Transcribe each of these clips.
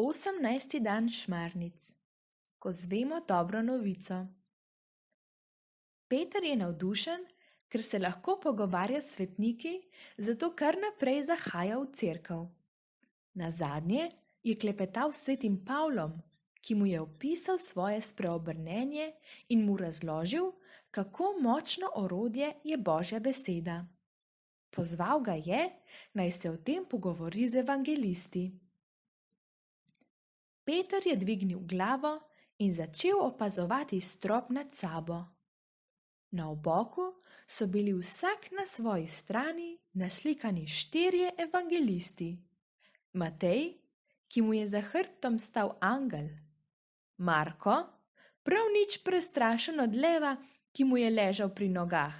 18. dan šmarnic, ko zvemo dobro novico. Peter je navdušen, ker se lahko pogovarja s svetniki, zato kar naprej zahaja v cerkev. Nazadnje je klepetal s svetim Pavlom, ki mu je opisal svoje spreobrnenje in mu razložil, kako močno orodje je Božja beseda. Pozval ga je, naj se o tem pogovori z evangelisti. Peter je dvignil glavo in začel opazovati strop nad sabo. Na oboku so bili vsak na svoji strani naslikani 4 evangelisti. Matej, ki mu je za hrbtom stal angel, Marko, prav nič prestrašen od leva, ki mu je ležal pri nogah,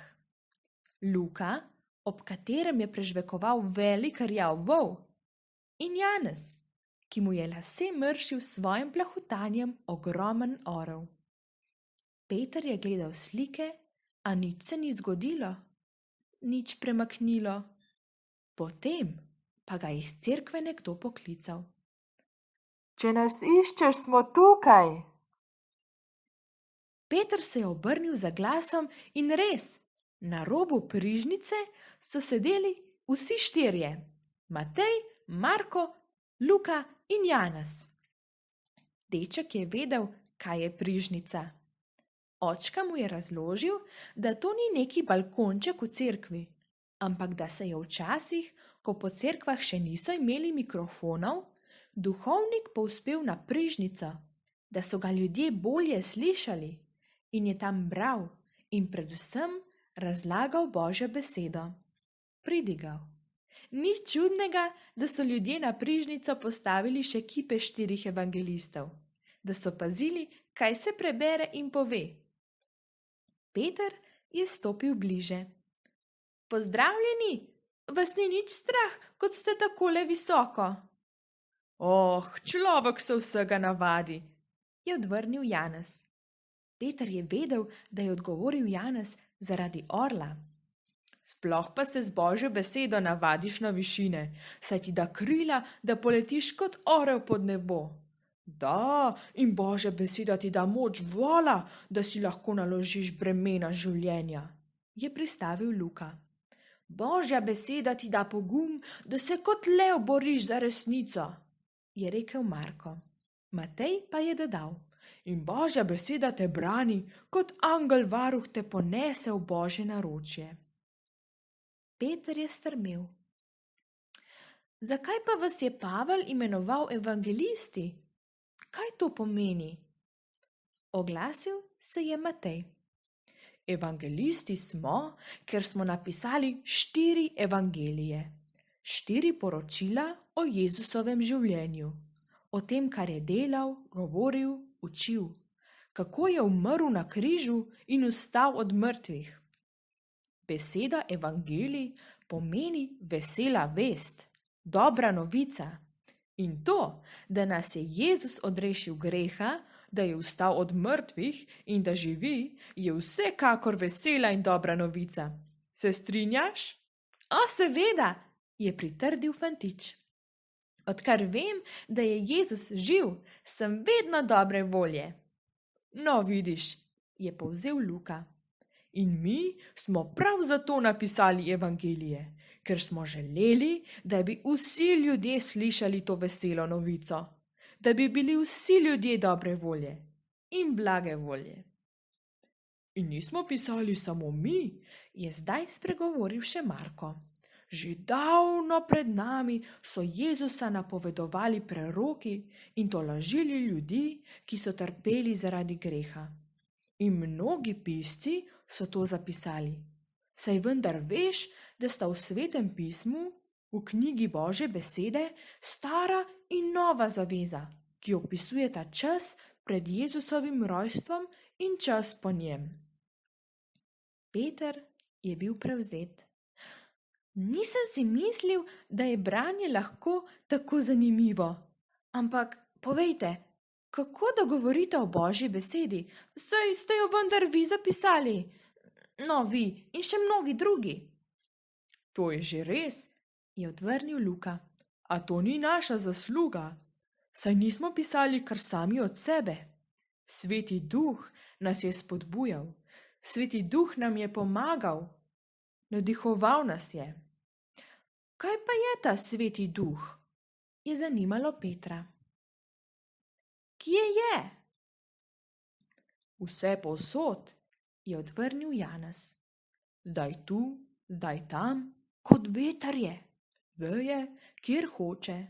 Luka, ob katerem je prežvekoval velik rjav vol, in Janez, ki mu je lase mršil s svojim plahutanjem ogromen orel. Peter je gledal slike, a nič se ni zgodilo, nič premaknilo. Potem pa ga je iz cerkve nekdo poklical. Če nas iščeš, smo tukaj. Peter se je obrnil za glasom in res, na robu prižnice so sedeli vsi 4, Matej, Marko, Luka in Janez. Deček je vedel, kaj je prižnica. Očka mu je razložil, da to ni neki balkonček v cerkvi, ampak da se je včasih, ko po cerkvah še niso imeli mikrofonov, duhovnik povzpel na prižnico, da so ga ljudje bolje slišali, in je tam bral in predvsem razlagal Božjo besedo. Pridigal. Ni čudnega, da so ljudje na prižnico postavili še kipe 4 evangelistov, da so pazili, kaj se prebere in pove. Peter je stopil bliže. Pozdravljeni, vas ni nič strah, kot ste takole visoko? Človek se vsega navadi, je odvrnil Janez. Peter je vedel, da je odgovoril Janez zaradi orla. Sploh pa se z Božjo besedo navadiš na višine, saj ti da krila, da poletiš kot orel pod nebo. Da, in Božja beseda ti da moč vola, da si lahko naložiš bremena življenja, je pristavil Luka. Božja beseda ti da pogum, da se kot lev boriš za resnico, je rekel Marko. Matej pa je dodal. In Božja beseda te brani, kot angel varuh te ponese v Božje naročje. Peter je strmel. Zakaj pa vas je Pavel imenoval evangelisti? Kaj to pomeni? Oglasil se je Matej. Evangelisti smo, ker smo napisali 4 evangelije, 4 poročila o Jezusovem življenju, o tem, kar je delal, govoril, učil, kako je umrl na križu in vstal od mrtvih. Beseda evangelij pomeni vesela vest, dobra novica. In to, da nas je Jezus odrešil greha, da je vstal od mrtvih in da živi, je vsekakor vesela in dobra novica. Se strinjaš? Seveda, je pritrdil fantič. Odkar vem, da je Jezus živ, sem vedno dobre volje. No, vidiš, je povzel Luka. In mi smo prav zato napisali evangelije, ker smo želeli, da bi vsi ljudje slišali to veselo novico, da bi bili vsi ljudje dobre volje in blage volje. In nismo pisali samo mi, je zdaj spregovoril še Marko. Že davno pred nami so Jezusa napovedovali preroki in tolažili ljudi, ki so trpeli zaradi greha. In mnogi pisci so to zapisali. Saj vendar veš, da sta v Svetem pismu, v knjigi Božje besede, stara in nova zaveza, ki opisujeta čas pred Jezusovim rojstvom in čas po njem. Peter je bil prevzet. Nisem si mislil, da je branje lahko tako zanimivo. Ampak povejte, kako da govorite o Božji besedi? Saj ste jo vendar vi zapisali. No, vi in še mnogi drugi. To je že res, je odvrnil Luka. A to ni naša zasluga. Saj nismo pisali kar sami od sebe. Sveti Duh nas je spodbujal, Sveti Duh nam je pomagal, navdihoval nas je. Kaj pa je ta Sveti Duh? Je zanimalo Petra. Kje je? Vse povsod, je odvrnil Janez. Zdaj tu, zdaj tam, kot veter je, veje, kjer hoče,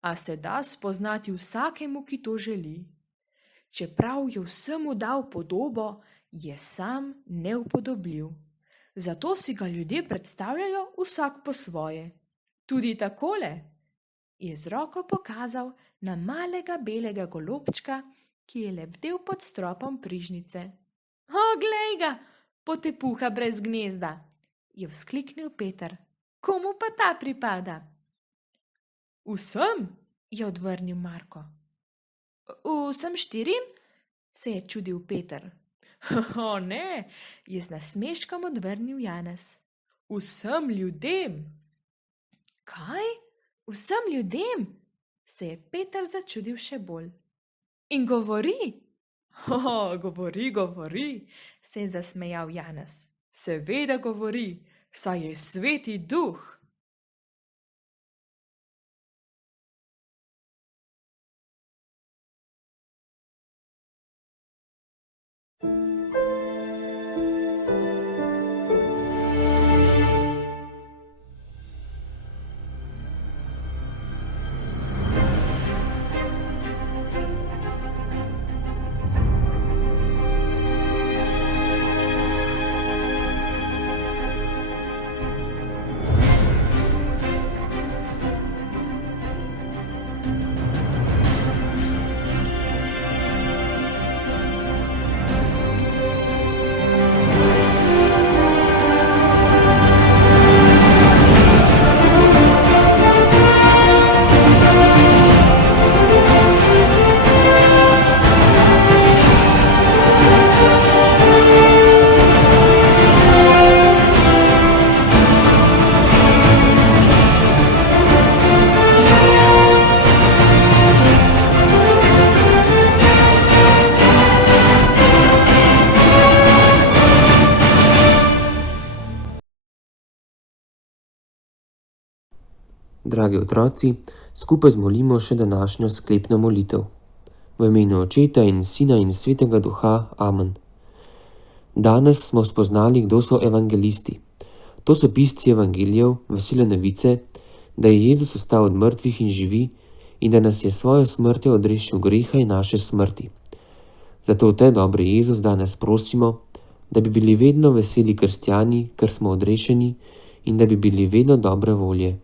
a se da spoznati vsakemu, ki to želi. Čeprav je vsemu dal podobo, je sam neupodobljiv. Zato si ga ljudje predstavljajo vsak po svoje. Tudi takole, je z roko pokazal na malega belega golobčka, ki je lebdel pod stropom prižnice. O, glej ga, potepuha brez gnezda, je vzkliknil Peter. Komu pa ta pripada? Vsem, je odvrnil Marko. Vsem 4? Se je čudil Peter. O ne, je z nasmeškom odvrnil Janez. Vsem ljudem. Kaj? Vsem ljudem? Se je Peter začudil še bolj. In govori? Govori, se je zasmejal Janez. Seveda govori, saj je Sveti Duh. Dragi otroci, skupaj zmolimo še današnjo sklepno molitev. V imenu Očeta in Sina in Svetega Duha. Amen. Danes smo spoznali, kdo so evangelisti. To so pisci evangelijev, vesele novice, da je Jezus vstal od mrtvih in živi in da nas je svojo smrtjo odrešil greha in naše smrti. Zato te dobre Jezus danes prosimo, da bi bili vedno veseli kristjani, ker smo odrešeni, in da bi bili vedno dobre volje.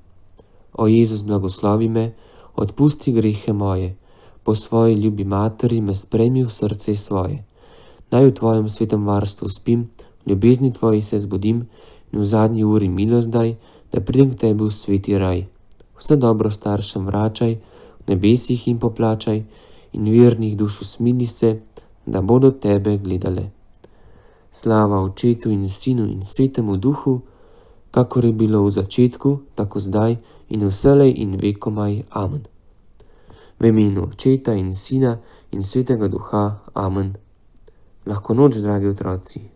O Jezus, blagoslovi me, odpusti grehe moje, po svoji ljubi materi me sprejmi v srce svoje. Naj v tvojem svetem varstvu spim, ljubezni tvoji se zbudim in v zadnji uri milost daj, da pridem k tebi v sveti raj. Vse dobro staršem vračaj, v nebesih jim poplačaj in vernih duš usmili se, da bodo tebe gledale. Slava Očetu in Sinu in Svetemu Duhu, kakor je bilo v začetku, tako zdaj in vselej in vekomaj. Amen. V imenu Očeta in Sina in Svetega Duha. Amen. Lahko noč, dragi otroci.